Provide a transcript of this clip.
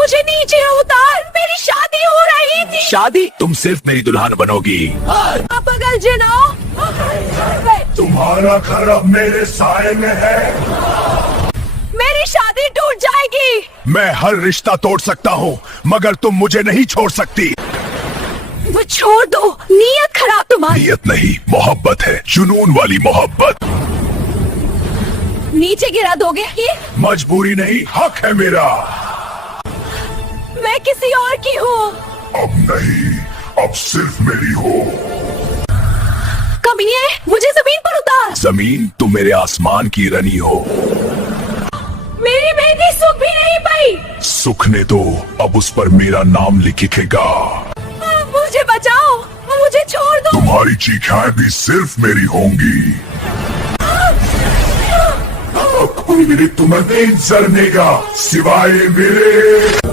मुझे नीचे उतार, मेरी शादी हो रही थी। शादी? तुम सिर्फ मेरी दुल्हन बनोगी। आप बगल जनाओ। तुम्हारा घर अब मेरे साए में है। मेरी शादी टूट जाएगी। मैं हर रिश्ता तोड़ सकता हूँ, मगर तुम मुझे नहीं छोड़ सकती। वो छोड़ दो, नीयत खराब तुम्हारी। नियत नहीं, मोहब्बत है, जुनून वाली मोहब्बत। नीचे गिरा दोगे ये? मजबूरी नहीं, हक है मेरा। मैं किसी और की हूँ। अब नहीं, अब सिर्फ मेरी हो। कमीने, मुझे जमीन पर उतार। जमीन? तुम मेरे आसमान की रानी हो। मेरी बेटी सुख भी नहीं पाई। सुख ने तो अब उस पर मेरा नाम लिखेगा। मुझे बचाओ, मुझे छोड़ दो। तुम्हारी चीखें भी सिर्फ मेरी होंगी। कोई भी तुम्हें नहीं जरने का सिवाय मेरे।